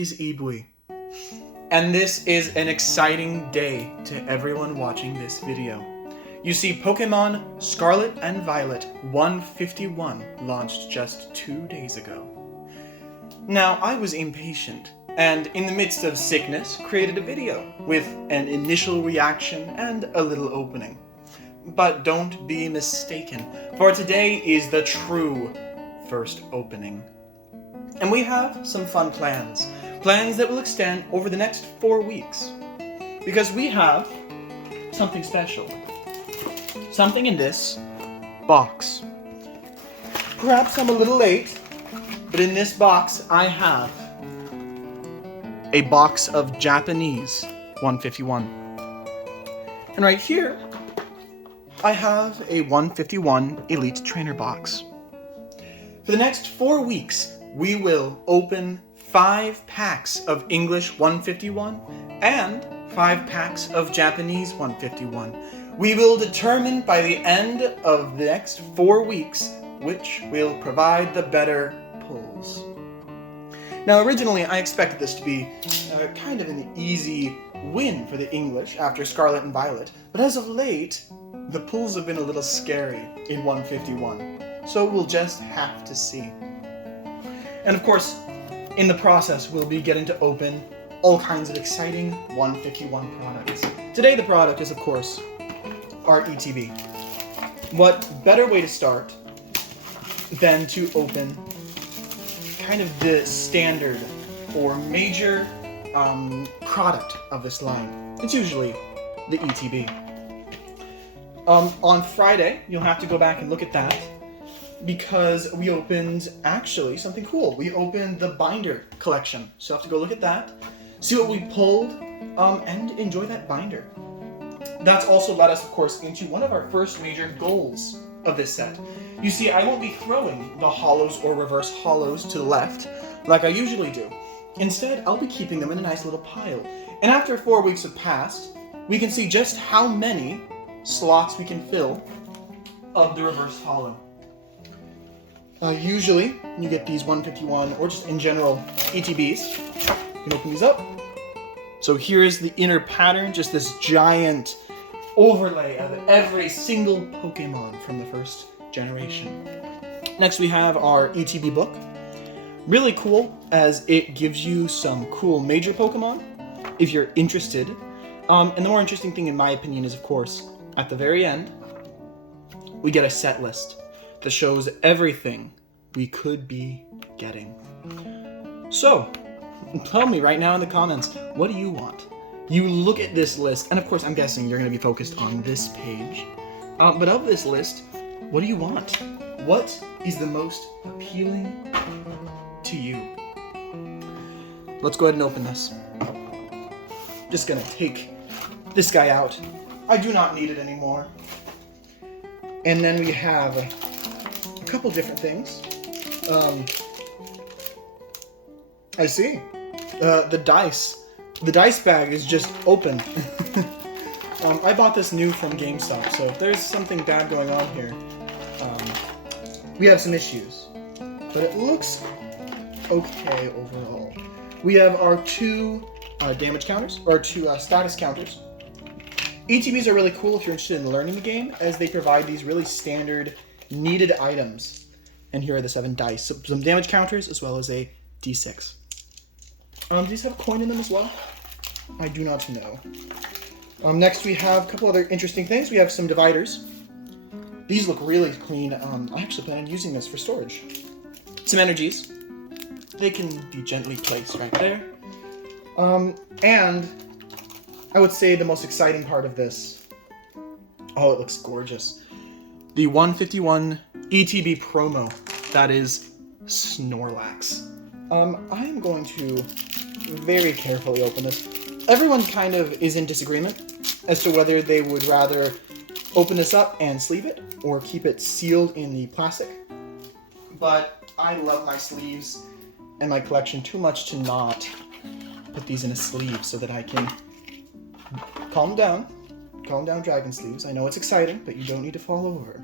is E-Bui, and this is an exciting day to everyone watching this video. You see, Pokémon Scarlet and Violet 151 launched just 2 days ago. Now, I was impatient, and in the midst of sickness, created a video with an initial reaction and a little opening. But don't be mistaken, for today is the true first opening. And we have some fun plans that will extend over the next 4 weeks. Because we have something special. Something in this box. Perhaps I'm a little late, but in this box I have a box of Japanese 151. And right here, I have a 151 Elite Trainer box. For the next 4 weeks, we will open 5 packs of English 151 and 5 packs of Japanese 151. We will determine by the end of the next 4 weeks which will provide the better pulls. Now, originally I expected this to be kind of an easy win for the English after Scarlet and Violet, but as of late, the pulls have been a little scary in 151, so we'll just have to see. And of course, in the process, we'll be getting to open all kinds of exciting 151 products. Today the product is, of course, our ETB. What better way to start than to open kind of the standard or major product of this line? It's usually the ETB. On Friday, you'll have to go back and look at that, because we opened, actually, something cool. We opened the binder collection. So you'll have to go look at that, see what we pulled, and enjoy that binder. That's also led us, of course, into one of our first major goals of this set. You see, I won't be throwing the hollows or reverse hollows to the left like I usually do. Instead, I'll be keeping them in a nice little pile. And after 4 weeks have passed, we can see just how many slots we can fill of the reverse hollow. Usually, you get these 151, or just in general, ETBs. You can open these up. So here is the inner pattern, just this giant overlay of every single Pokémon from the first generation. Next we have our ETB book. Really cool, as it gives you some cool major Pokémon, if you're interested. And the more interesting thing, in my opinion, is, of course, at the very end, we get a set list that shows everything we could be getting. So, tell me right now in the comments, what do you want? You look at this list, and of course I'm guessing you're going to be focused on this page. But of this list, what do you want? What is the most appealing to you? Let's go ahead and open this. Just going to take this guy out. I do not need it anymore. And then we have a couple different things. I see. The dice bag is just open. I bought this new from GameStop, so if there's something bad going on here, we have some issues. But it looks okay overall. We have our 2 damage counters, or 2 status counters. ETBs are really cool if you're interested in learning the game, as they provide these really standard, needed items. And here are the 7 dice. So some damage counters, as well as a d6. Do these have a coin in them as well? I do not know. Next we have a couple other interesting things. We have some dividers. These look really clean. I actually plan on using this for storage. Some energies. They can be gently placed right there. And I would say the most exciting part of this, oh, it looks gorgeous. The 151 ETB promo, that is Snorlax. I am going to very carefully open this. Everyone kind of is in disagreement as to whether they would rather open this up and sleeve it, or keep it sealed in the plastic. But I love my sleeves and my collection too much to not put these in a sleeve, so that I can calm down dragon sleeves. I know it's exciting, but you don't need to fall over.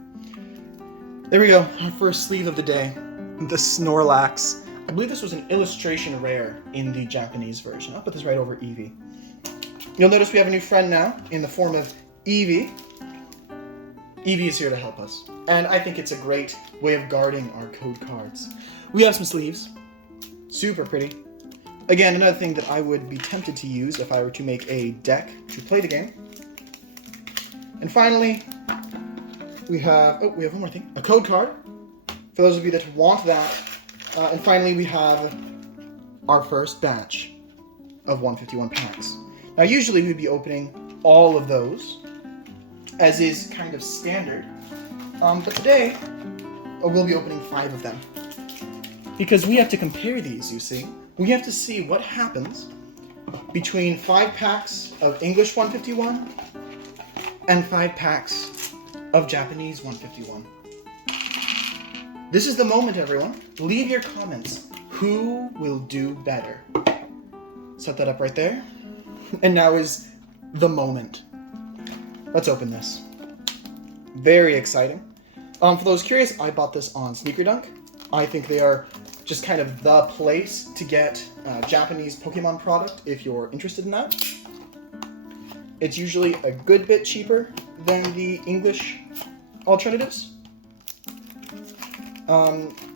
There we go, our first sleeve of the day. The Snorlax I believe this was an illustration rare in the Japanese version. I'll put this right over Eevee. You'll notice we have a new friend now in the form of Eevee. Eevee is here to help us, and I think it's a great way of guarding our code cards. We have some sleeves. Super pretty. Again, another thing that I would be tempted to use if I were to make a deck to play the game. And finally, we have one more thing. A code card, for those of you that want that. And finally, we have our first batch of 151 packs. Now, usually we'd be opening all of those, as is kind of standard. But today, we'll be opening 5 of them. Because we have to compare these, you see. We have to see what happens between 5 packs of English 151 and 5 packs of Japanese 151. This is the moment, everyone. Leave your comments. Who will do better? Set that up right there. And now is the moment. Let's open this. Very exciting. For those curious, I bought this on Sneaker Dunk. I think they are just kind of the place to get Japanese Pokemon product if you're interested in that. It's usually a good bit cheaper than the English alternatives.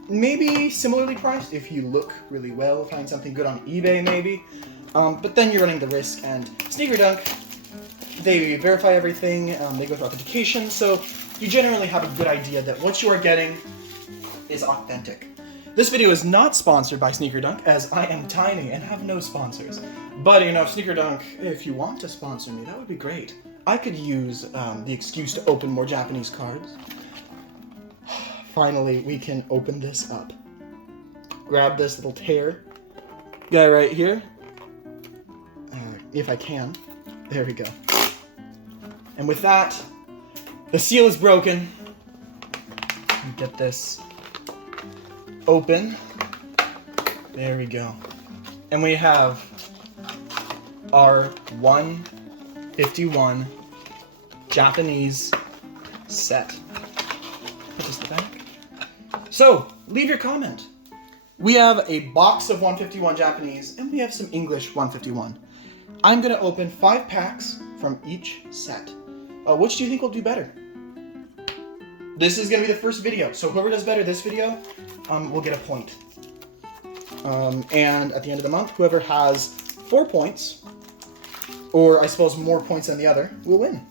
Maybe similarly priced if you look really well, find something good on eBay maybe. But then you're running the risk, and Sneaker Dunk, they verify everything, they go through authentication, so you generally have a good idea that what you are getting is authentic. This video is not sponsored by Sneaker Dunk, as I am tiny and have no sponsors. But, you know, Sneaker Dunk, if you want to sponsor me, that would be great. I could use the excuse to open more Japanese cards. Finally, we can open this up. Grab this little tear guy right here. If I can. There we go. And with that, the seal is broken. Get this open. There we go. And we have our 151 Japanese set. Put this in the back. So, leave your comment. We have a box of 151 Japanese, and we have some English 151. I'm going to open 5 packs from each set. Which do you think will do better? This is going to be the first video, so whoever does better this video will get a point. And at the end of the month, whoever has 4 points, or I suppose more points than the other, will win.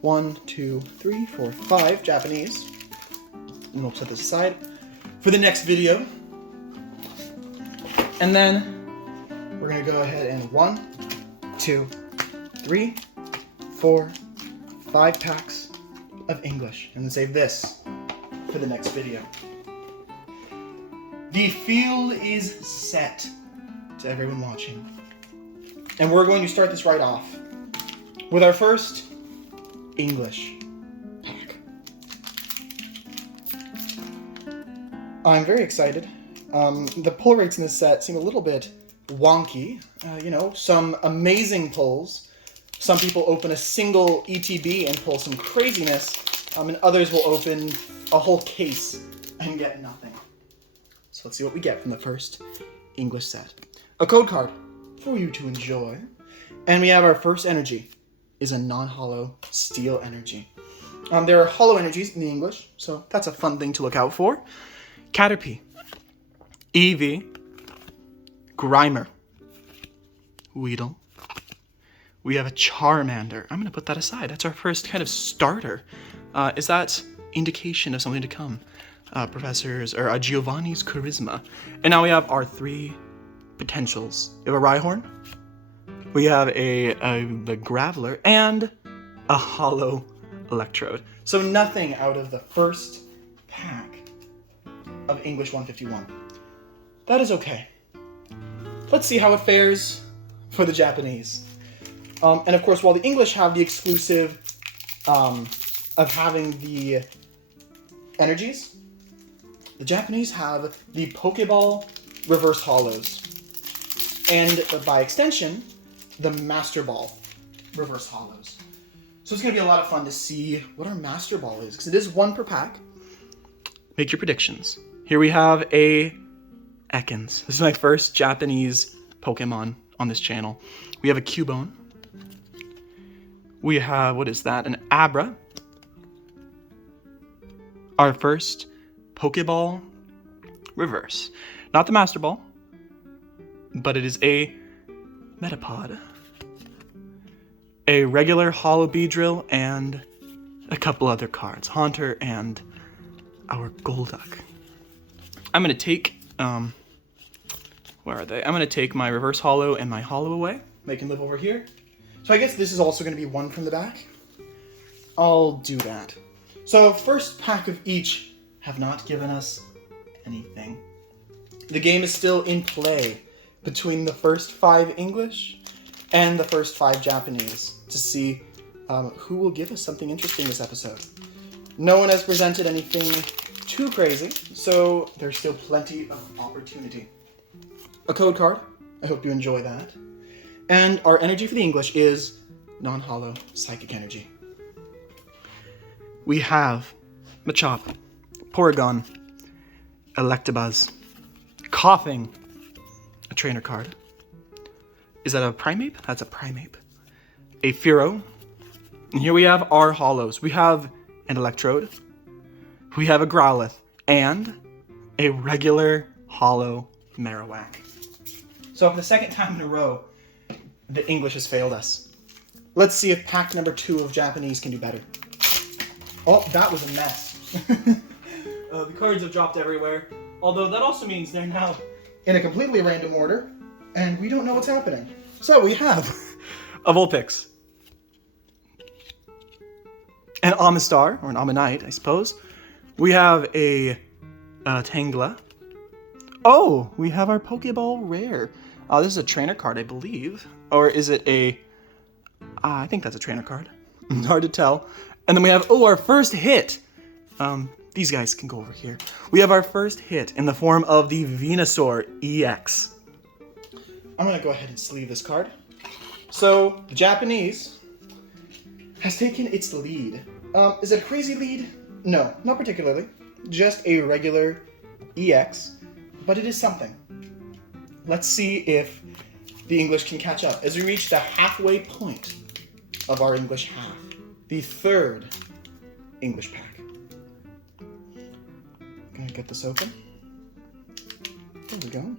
1, 2, 3, 4, 5 Japanese. And we'll set this aside for the next video. And then we're going to go ahead and 1, 2, 3, 4, 5 packs of English. And then save this for the next video. The field is set to everyone watching. And we're going to start this right off with our first English pack. I'm very excited. The pull rates in this set seem a little bit wonky. You know, some amazing pulls. Some people open a single ETB and pull some craziness, and others will open a whole case and get nothing. So let's see what we get from the first English set. A code card for you to enjoy. And we have our first energy is a non-hollow steel energy. There are hollow energies in the English, so that's a fun thing to look out for. Caterpie, Eevee, Grimer, Weedle. We have a Charmander. I'm going to put that aside. That's our first kind of starter. Is that indication of something to come? Professor's, or Giovanni's Charisma. And now we have our 3 potentials. We have a Rhyhorn. We have the Graveler, and a hollow Electrode. So nothing out of the first pack of English 151. That is okay. Let's see how it fares for the Japanese. And of course, while the English have the exclusive of having the energies, the Japanese have the Pokeball reverse hollows. And by extension, the Master Ball reverse hollows. So it's going to be a lot of fun to see what our Master Ball is, because it is 1 per pack. Make your predictions. Here we have a Ekans. This is my first Japanese Pokemon on this channel. We have a Cubone. We have, what is that? An Abra. Our first Pokeball reverse. Not the Master Ball, but it is a Metapod. A regular Holo Beedrill and a couple other cards. Haunter and our Golduck. I'm going to take, where are they? I'm going to take my reverse holo and my holo away. They can live over here. So I guess this is also going to be one from the back. I'll do that. So first pack of each have not given us anything. The game is still in play between the first 5 English and the first 5 Japanese to see who will give us something interesting this episode. No one has presented anything too crazy, so there's still plenty of opportunity. A code card. I hope you enjoy that. And our energy for the English is non-holo psychic energy. We have Machop, Porygon, Electabuzz, Coughing, a trainer card. Is that a Primeape? That's a Primeape. A Fearow. And here we have our holos. We have an Electrode. We have a Growlithe. And a regular holo Marowak. So for the second time in a row, the English has failed us. Let's see if pack number 2 of Japanese can do better. Oh, that was a mess. The cards have dropped everywhere. Although that also means they're now in a completely random order, and we don't know what's happening. So we have a Vulpix, an Amistar, or an Ammonite, I suppose. We have a Tangela. Oh, we have our Pokeball Rare. This is a trainer card, I believe. Or is it a... I think that's a trainer card. It's hard to tell. And then we have, our first hit. These guys can go over here. We have our first hit in the form of the Venusaur EX. I'm going to go ahead and sleeve this card. So, the Japanese has taken its lead. Is it a crazy lead? No, not particularly. Just a regular EX, but it is something. Let's see if the English can catch up. As we reach the halfway point of our English half, the third English pack. Gonna get this open. There we go.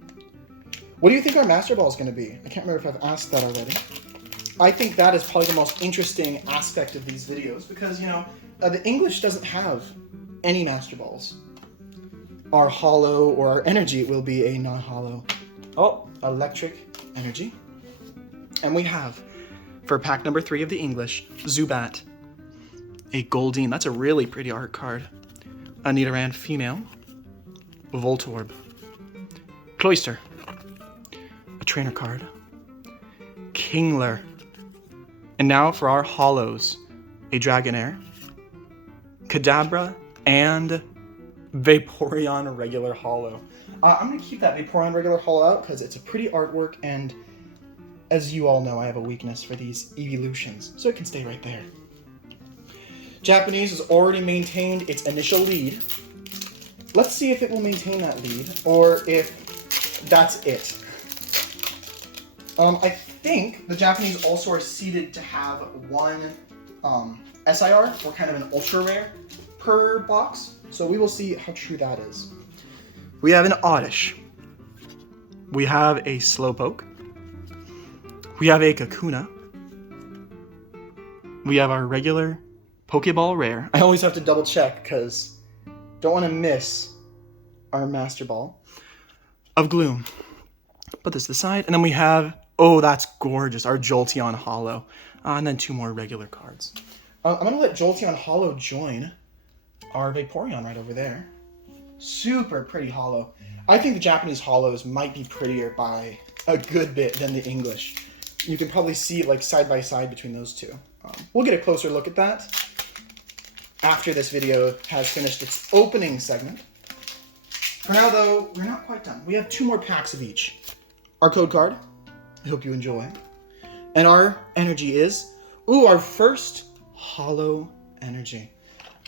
What do you think our Master Ball is going to be? I can't remember if I've asked that already. I think that is probably the most interesting aspect of these videos because, the English doesn't have any Master Balls. Our holo or our energy will be a non-holo. Oh, electric energy. And we have, for pack number 3 of the English, Zubat, a Goldeen. That's a really pretty art card. A Nidoran female, Voltorb, Cloyster, a trainer card, Kingler, and now for our holos, a Dragonair, Kadabra, and Vaporeon regular holo. I'm going to keep that Vaporeon regular holo out because it's a pretty artwork, and as you all know, I have a weakness for these evolutions, so it can stay right there. Japanese has already maintained its initial lead. Let's see if it will maintain that lead, or if that's it. I think the Japanese also are seeded to have one SIR, or kind of an ultra rare, per box. So we will see how true that is. We have an Oddish. We have a Slowpoke. We have a Kakuna. We have our regular Pokeball Rare. I always have to double check because don't want to miss our Master Ball of Gloom. Put this to the side. And then we have, that's gorgeous, our Jolteon Holo. And then 2 more regular cards. I'm going to let Jolteon Holo join our Vaporeon right over there. Super pretty holo. I think the Japanese holos might be prettier by a good bit than the English. You can probably see it like side by side between those two. We'll get a closer look at that after this video has finished its opening segment. For now, though, we're not quite done. We have 2 more packs of each. Our code card, I hope you enjoy. And our energy is, our first holo energy.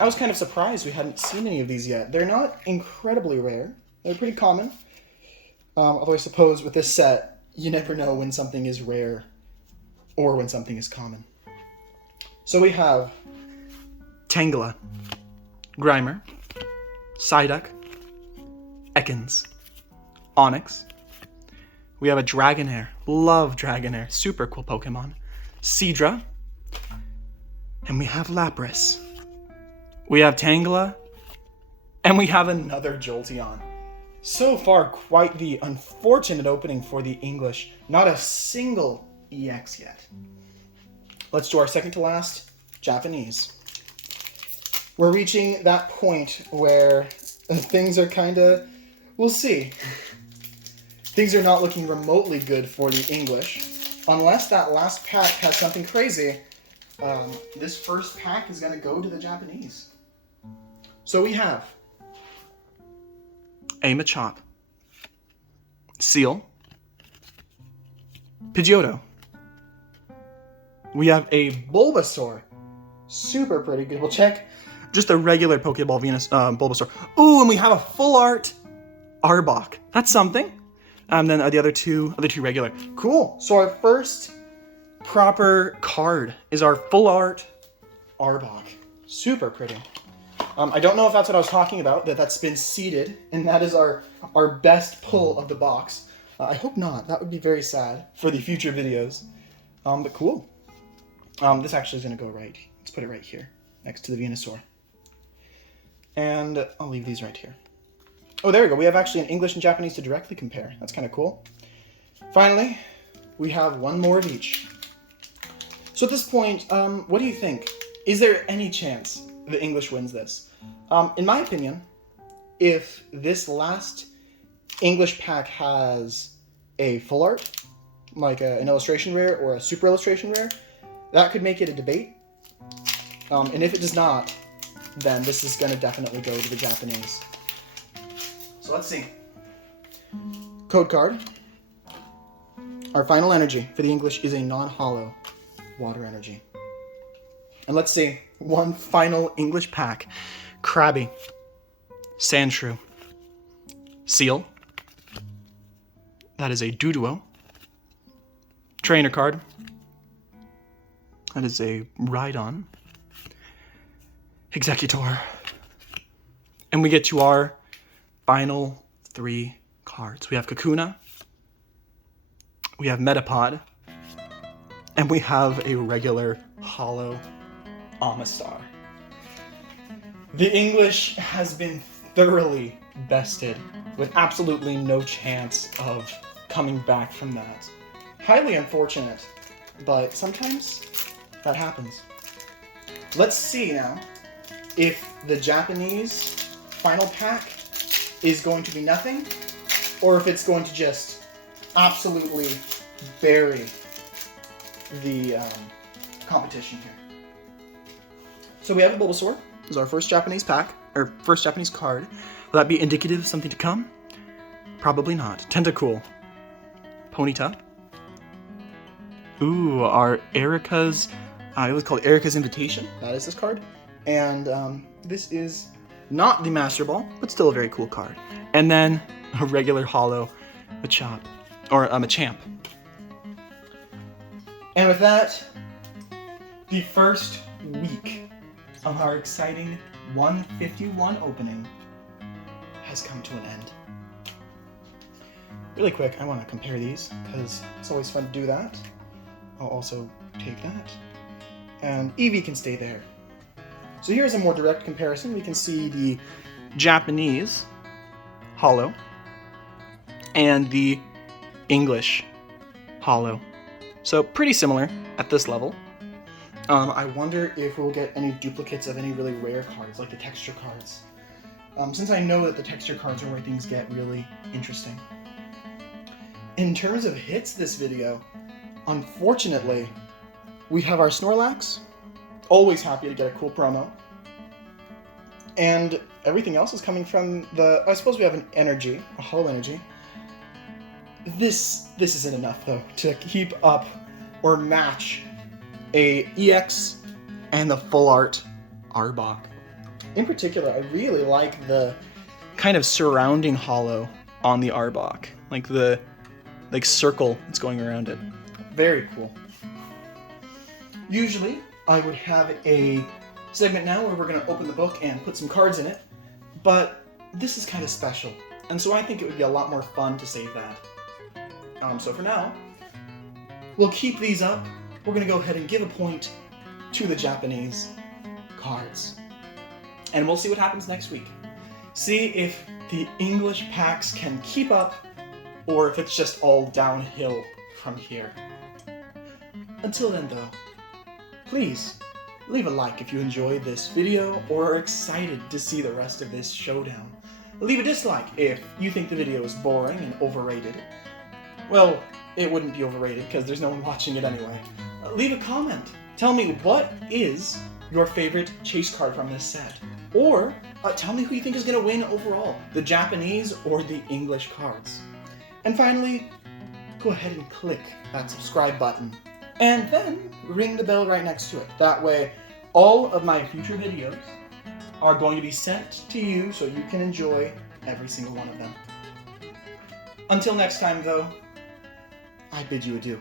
I was kind of surprised we hadn't seen any of these yet. They're not incredibly rare. They're pretty common. Although I suppose with this set, you never know when something is rare or when something is common. So we have Tangela, Grimer, Psyduck, Ekans, Onix. We have a Dragonair. Love Dragonair. Super cool Pokemon. Seadra. And we have Lapras. We have Tangela. And we have another Jolteon. So far, quite the unfortunate opening for the English. Not a single EX yet. Let's do our second to last, Japanese. We're reaching that point where things are kinda, we'll see. Things are not looking remotely good for the English. Unless that last pack has something crazy, this first pack is gonna go to the Japanese. So we have a Machop, Seal, Pidgeotto. We have a Bulbasaur. Super pretty good. We'll check just a regular Pokeball Venus Bulbasaur. Ooh, and we have a full art Arbok. That's something. And then the other two regular. Cool. So our first proper card is our full art Arbok. Super pretty. I don't know if that's what I was talking about, that's been seeded, and that is our best pull of the box. I hope not. That would be very sad for the future videos. But cool. This actually is going to go right. Let's put it right here, next to the Venusaur. And I'll leave these right here. Oh, there we go. We have actually an English and Japanese to directly compare. That's kind of cool. Finally, we have one more of each. So at this point, what do you think? Is there any chance the English wins this? In my opinion, if this last English pack has a full art, like an illustration rare or a super illustration rare, that could make it a debate. And if it does not, then this is going to definitely go to the Japanese. So let's see. Code card. Our final energy for the English is a non-hollow water energy. And let's see. One final English pack. Krabby. Sandshrew. Seal. That is a Doduo. Trainer card. That is a Rhydon. Executor. And we get to our final three cards. We have Kakuna. We have Metapod. And we have a regular hollow Amistar. The English has been thoroughly bested with absolutely no chance of coming back from that. Highly unfortunate, but sometimes that happens. Let's see now if the Japanese final pack is going to be nothing, or if it's going to just absolutely bury the competition here. So we have a Bulbasaur. This is our first Japanese pack, or first Japanese card. Will that be indicative of something to come? Probably not. Tentacool. Ponyta. Ooh, our Erica's, it was called Erica's Invitation. That is this card. And this is not the Master Ball, but still a very cool card. And then a regular hollow Machop, or a Machamp. And with that, the first week of our exciting 151 opening has come to an end. Really quick, I want to compare these because it's always fun to do that. I'll also take that. And Eevee can stay there. So here's a more direct comparison. We can see the Japanese hollow and the English hollow. So pretty similar at this level. I wonder if we'll get any duplicates of any really rare cards, like the texture cards. Since I know that the texture cards are where things get really interesting. In terms of hits this video, unfortunately, we have our Snorlax. Always happy to get a cool promo. And everything else is coming from the... I suppose we have an energy, a hollow energy. This isn't enough, though, to keep up or match a EX and the full art Arbok. In particular, I really like the kind of surrounding hollow on the arbok, like the circle that's going around it. Very cool. Usually, I would have a segment now where we're going to open the book and put some cards in it, but this is kind of special, and so I think it would be a lot more fun to save that. So for now, we'll keep these up. We're going to go ahead and give a point to the Japanese cards, and we'll see what happens next week. See if the English packs can keep up, or if it's just all downhill from here. Until then though, please leave a like if you enjoyed this video or are excited to see the rest of this showdown. Leave a dislike if you think the video is boring and overrated. Well, it wouldn't be overrated because there's no one watching it anyway. Leave a comment. Tell me what is your favorite chase card from this set. Or tell me who you think is going to win overall, the Japanese or the English cards. And finally, go ahead and click that subscribe button. And then ring the bell right next to it. That way, all of my future videos are going to be sent to you so you can enjoy every single one of them. Until next time though, I bid you adieu.